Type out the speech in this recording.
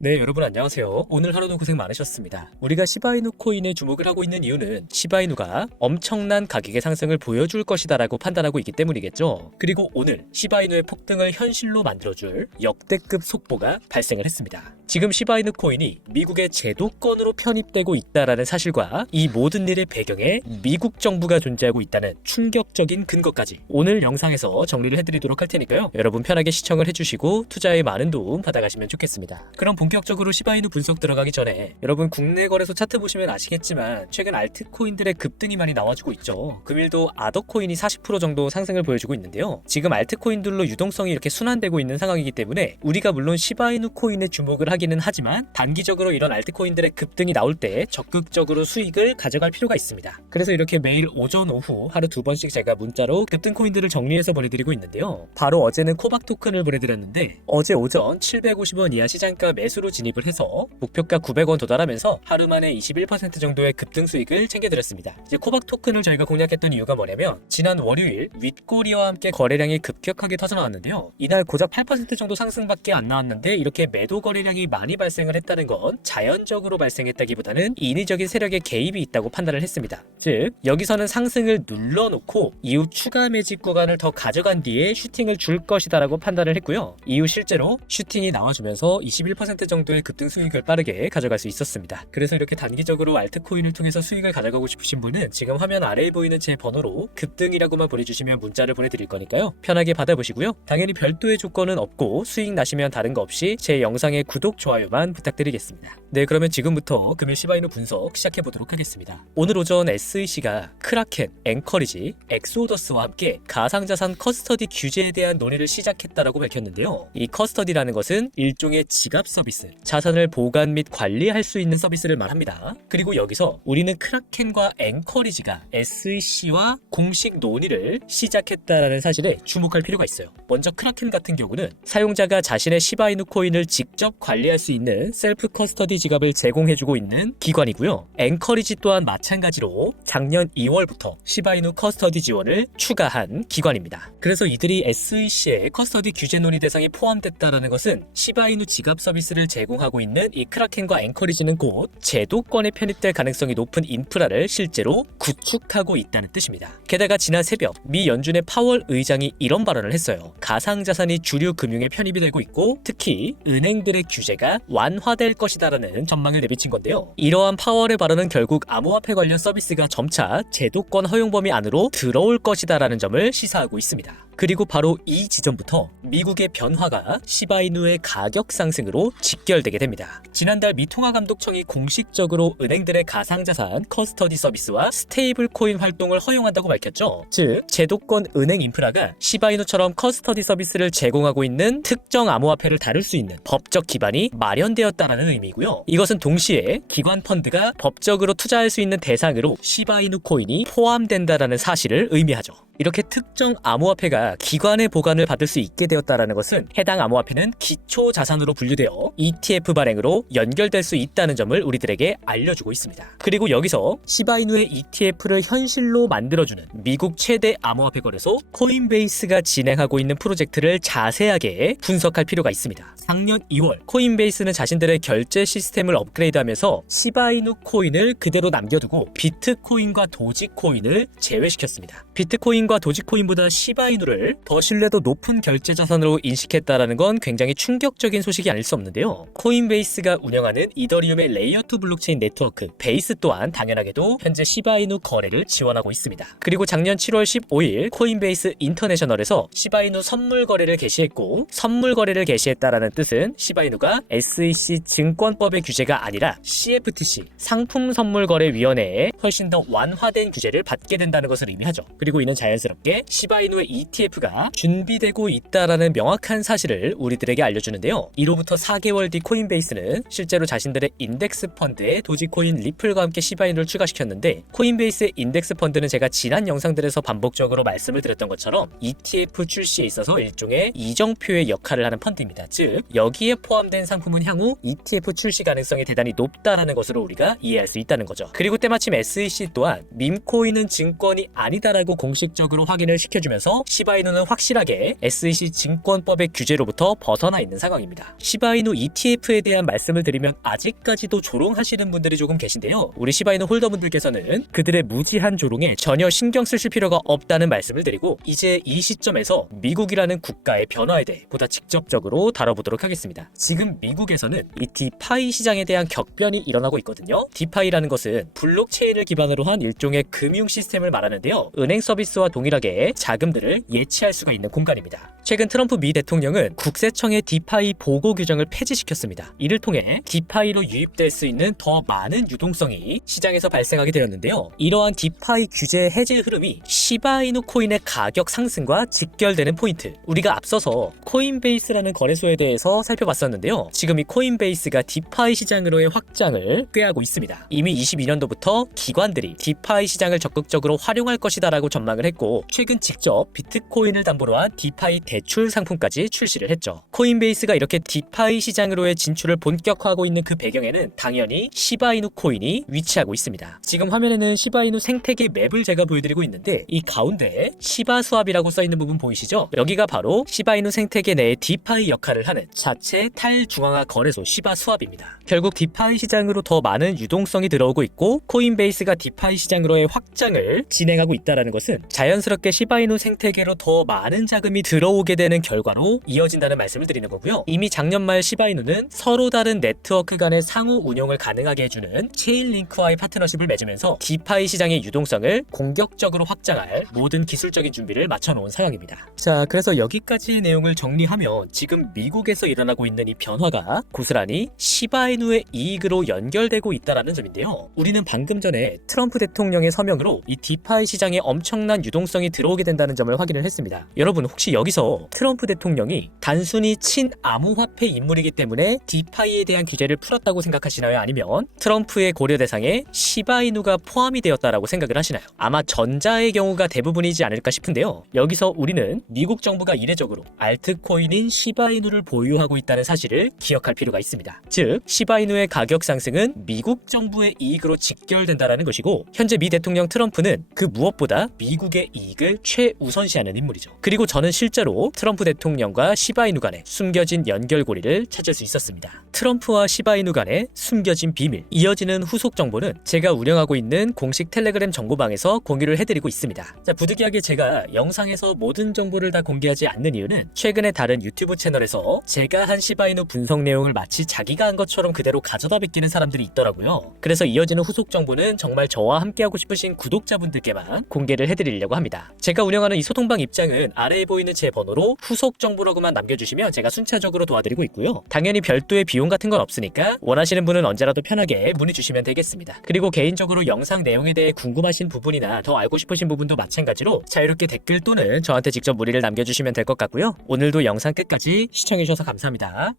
네, 여러분 안녕하세요. 오늘 하루도 고생 많으셨습니다. 우리가 시바이누 코인에 주목을 하고 있는 이유는 시바이누가 엄청난 가격의 상승을 보여줄 것이다라고 판단하고 있기 때문이겠죠. 그리고 오늘 시바이누의 폭등을 현실로 만들어줄 역대급 속보가 발생을 했습니다. 지금 시바이누 코인이 미국의 제도권으로 편입되고 있다라는 사실과 이 모든 일의 배경에 미국 정부가 존재하고 있다는 충격적인 근거까지 오늘 영상에서 정리를 해드리도록 할 테니까요. 여러분 편하게 시청을 해주시고 투자에 많은 도움 받아가시면 좋겠습니다. 그럼 본격적으로 시바이누 분석 들어가기 전에 여러분 국내 거래소 차트 보시면 아시겠지만 최근 알트코인들의 급등이 많이 나와주고 있죠. 금일도 아더코인이 40% 정도 상승을 보여주고 있는데요. 지금 알트코인들로 유동성이 이렇게 순환되고 있는 상황이기 때문에 우리가 물론 시바이누 코인에 주목을 하기는 하지만 단기적으로 이런 알트코인들의 급등이 나올 때 적극적으로 수익을 가져갈 필요가 있습니다. 그래서 이렇게 매일 오전 오후 하루 2번씩 제가 문자로 급등 코인들을 정리해서 보내드리고 있는데요. 바로 어제는 코박 토큰을 보내드렸는데 어제 오전 750원 이하 시장가 매수로 진입을 해서 목표가 900원 도달하면서 하루 만에 21% 정도의 급등 수익을 챙겨드렸습니다. 이제 코박 토큰을 저희가 공략했던 이유가 뭐냐면 지난 월요일 윗꼬리와 함께 거래량이 급격하게 터져나왔는데요. 이날 고작 8% 정도 상승밖에 안 나왔는데 이렇게 매도 거래량이 많이 발생을 했다는 건 자연적으로 발생했다기보다는 인위적인 세력의 개입이 있다고 판단을 했습니다. 즉 여기서는 상승을 눌러놓고 이후 추가 매집 구간을 더 가져간 뒤에 슈팅을 줄 것이다라고 판단을 했고요. 이후 실제로 슈팅이 나와주면서 21% 정도의 급등 수익을 빠르게 가져갈 수 있었습니다. 그래서 이렇게 단기적으로 알트코인을 통해서 수익을 가져가고 싶으신 분은 지금 화면 아래에 보이는 제 번호로 급등이라고만 보내주시면 문자를 보내드릴 거니까요. 편하게 받아보시고요. 당연히 별도의 조건은 없고 수익 나시면 다른 거 없이 제 영상의 구독, 좋아요만 부탁드리겠습니다. 네, 그러면 지금부터 금일 시바이누 분석 시작해보도록 하겠습니다. 오늘 오전 SEC가 크라켄, 앵커리지, 엑소더스와 함께 가상자산 커스터디 규제에 대한 논의를 시작했다라고 밝혔는데요. 이 커스터디라는 것은 일종의 지갑 서비스, 자산을 보관 및 관리할 수 있는 서비스를 말합니다. 그리고 여기서 우리는 크라켄과 앵커리지가 SEC와 공식 논의를 시작했다라는 사실에 주목할 필요가 있어요. 먼저 크라켄 같은 경우는 사용자가 자신의 시바이누 코인을 직접 관리할 수 있는 셀프 커스터디 지갑을 제공해주고 있는 기관이고요. 앵커리지 또한 마찬가지로 작년 2월부터 시바이누 커스터디 지원을 추가한 기관입니다. 그래서 이들이 SEC의 커스터디 규제 논의 대상에 포함됐다라는 것은 시바이누 지갑 서비스를 제공하고 있는 이 크라켄과 앵커리지는 곧 제도권에 편입될 가능성이 높은 인프라를 실제로 구축하고 있다는 뜻입니다. 게다가 지난 새벽 미 연준의 파월 의장이 이런 발언을 했어요. 가상자산이 주류 금융에 편입이 되고 있고 특히 은행들의 규제가 완화될 것이다라는 전망을 내비친 건데요. 이러한 파월의 발언은 결국 암호화폐 관련 서비스가 점차 제도권 허용 범위 안으로 들어올 것이다라는 점을 시사하고 있습니다. 그리고 바로 이 지점부터 미국의 변화가 시바이누의 가격 상승으로 직결되게 됩니다. 지난달 미 통화감독청이 공식적으로 은행들의 가상자산 커스터디 서비스와 스테이블 코인 활동을 허용한다고 밝혔죠. 즉 제도권 은행 인프라가 시바이누처럼 커스터디 서비스를 제공하고 있는 특정 암호화폐를 다룰 수 있는 법적 기반이 마련되었다는 의미고요. 이것은 동시에 기관 펀드가 법적으로 투자할 수 있는 대상으로 시바이누 코인이 포함된다는 사실을 의미하죠. 이렇게 특정 암호화폐가 기관의 보관을 받을 수 있게 되었다는 것은 해당 암호화폐는 기초 자산으로 분류되어 ETF 발행으로 연결될 수 있다는 점을 우리들에게 알려주고 있습니다. 그리고 여기서 시바이누의 ETF를 현실로 만들어주는 미국 최대 암호화폐 거래소 코인베이스가 진행하고 있는 프로젝트를 자세하게 분석할 필요가 있습니다. 작년 2월 코인베이스는 자신들의 결제 시스템을 업그레이드하면서 시바이누 코인을 그대로 남겨두고 비트코인과 도지코인을 제외시켰습니다. 비트코인과 도지코인보다 시바이누를 더 신뢰도 높은 결제 자산으로 인식했다라는 건 굉장히 충격적인 소식이 아닐 수 없는데요. 코인베이스가 운영하는 이더리움의 레이어2 블록체인 네트워크 베이스 또한 당연하게도 현재 시바이누 거래를 지원하고 있습니다. 그리고 작년 7월 15일 코인베이스 인터내셔널에서 시바이누 선물 거래를 개시했고 선물 거래를 개시했다라는 뜻은 시바이누가 SEC 증권법의 규제가 아니라 CFTC 상품선물거래위원회에 훨씬 더 완화된 규제를 받게 된다는 것을 의미하죠. 그리고 이는 자연스럽게 시바이누의 ETF가 준비되고 있다라는 명확한 사실을 우리들에게 알려주는데요. 이로부터 4개월 뒤 코인베이스는 실제로 자신들의 인덱스 펀드에 도지코인 리플과 함께 시바이누를 추가시켰는데 코인베이스의 인덱스 펀드는 제가 지난 영상들에서 반복적으로 말씀을 드렸던 것처럼 ETF 출시에 있어서 일종의 이정표의 역할을 하는 펀드입니다. 즉 여기에 포함된 상품은 향후 ETF 출시 가능성이 대단히 높다라는 것으로 우리가 이해할 수 있다는 거죠. 그리고 때마침 SEC 또한 밈코인은 증권이 아니다라고 공식적으로 공식적으로 확인을 시켜주면서 시바이누는 확실하게 SEC 증권법의 규제로부터 벗어나 있는 상황입니다. 시바이누 ETF에 대한 말씀을 드리면 아직까지도 조롱하시는 분들이 조금 계신데요. 우리 시바이누 홀더분들께서는 그들의 무지한 조롱에 전혀 신경 쓰실 필요가 없다는 말씀을 드리고, 이제 이 시점에서 미국이라는 국가의 변화에 대해 보다 직접적으로 다뤄보도록 하겠습니다. 지금 미국에서는 이 디파이 시장에 대한 격변이 일어나고 있거든요. 디파이라는 것은 블록체인을 기반으로 한 일종의 금융 시스템을 말하는데요. 은행 서비스와 동일하게 자금들을 예치할 수가 있는 공간입니다. 최근 트럼프 미 대통령은 국세청의 디파이 보고 규정을 폐지시켰습니다. 이를 통해 디파이로 유입될 수 있는 더 많은 유동성이 시장에서 발생하게 되었는데요. 이러한 디파이 규제 해제 흐름이 시바이누 코인의 가격 상승과 직결되는 포인트, 우리가 앞서서 코인베이스라는 거래소에 대해서 살펴봤었는데요. 지금 이 코인베이스가 디파이 시장으로의 확장을 꾀하고 있습니다. 이미 22년도부터 기관들이 디파이 시장을 적극적으로 활용할 것이다 라고 전망을 했고, 최근 직접 비트코인을 담보로 한 디파이 대출 상품까지 출시를 했죠. 코인베이스가 이렇게 디파이 시장으로의 진출을 본격화하고 있는 그 배경에는 당연히 시바이누 코인이 위치하고 있습니다. 지금 화면에는 시바이누 생태계 맵을 제가 보여드리고 있는데, 이 가운데 시바 수압이라고 써있는 부분 보이시죠? 여기가 바로 시바이누 생태계 내의 디파이 역할을 하는 자체 탈중앙화 거래소 시바 수압입니다. 결국 디파이 시장으로 더 많은 유동성이 들어오고 있고, 코인베이스가 디파이 시장으로의 확장을 진행하고 있다는 것은 자연스럽게 시바이누 생태계로 더 많은 자금이 들어오게 되는 결과로 이어진다는 말씀을 드리는 거고요. 이미 작년 말 시바이누는 서로 다른 네트워크 간의 상호 운용을 가능하게 해주는 체인링크와의 파트너십을 맺으면서 디파이 시장의 유동성을 공격적으로 확장할 모든 기술적인 준비를 마쳐놓은 상황입니다. 자, 그래서 여기까지의 내용을 정리하면 지금 미국에서 일어나고 있는 이 변화가 고스란히 시바이누의 이익으로 연결되고 있다는 점인데요. 우리는 방금 전에 트럼프 대통령의 서명으로 이 디파이 시장에 엄청난 유동성이 들어오게 된다는 점을 확인을 했습니다. 여러분, 혹시 여기서 트럼프 대통령이 단순히 친암호화폐 인물이기 때문에 디파이에 대한 규제를 풀었다고 생각하시나요? 아니면 트럼프의 고려 대상에 시바이누가 포함이 되었다라고 생각을 하시나요? 아마 전자의 경우가 대부분이지 않을까 싶은데요. 여기서 우리는 미국 정부가 이례적으로 알트코인인 시바이누를 보유하고 있다는 사실을 기억할 필요가 있습니다. 즉, 시바이누의 가격 상승은 미국 정부의 이익으로 직결된다는 것이고, 현재 미 대통령 트럼프는 그 무엇보다 미국의 이익을 최우선시하는 인물이죠. 그리고 저는 실제로 트럼프 대통령과 시바이누 간의 숨겨진 연결고리를 찾을 수 있었습니다. 트럼프와 시바이누 간의 숨겨진 비밀, 이어지는 후속 정보는 제가 운영하고 있는 공식 텔레그램 정보방에서 공유를 해드리고 있습니다. 자, 부득이하게 제가 영상에서 모든 정보를 다 공개하지 않는 이유는 최근에 다른 유튜브 채널에서 제가 한 시바이누 분석 내용을 마치 자기가 한 것처럼 그대로 가져다 베끼는 사람들이 있더라고요. 그래서 이어지는 후속 정보는 정말 저와 함께하고 싶으신 구독자분들께만 공개를 해드리려고 합니다. 제가 운영하는 이 소통방 입장은 아래에 보이는 제 번호로 후속 정보라고만 남겨주시면 제가 순차적으로 도와드리고 있고요. 당연히 별도의 비용 같은 건 없으니까 원하시는 분은 언제라도 편하게 문의 주시면 되겠습니다. 그리고 개인적으로 영상 내용에 대해 궁금하신 부분이나 더 알고 싶으신 부분도 마찬가지로 자유롭게 댓글 또는 저한테 직접 문의를 남겨주시면 될 것 같고요. 오늘도 영상 끝까지 시청해주셔서 감사합니다.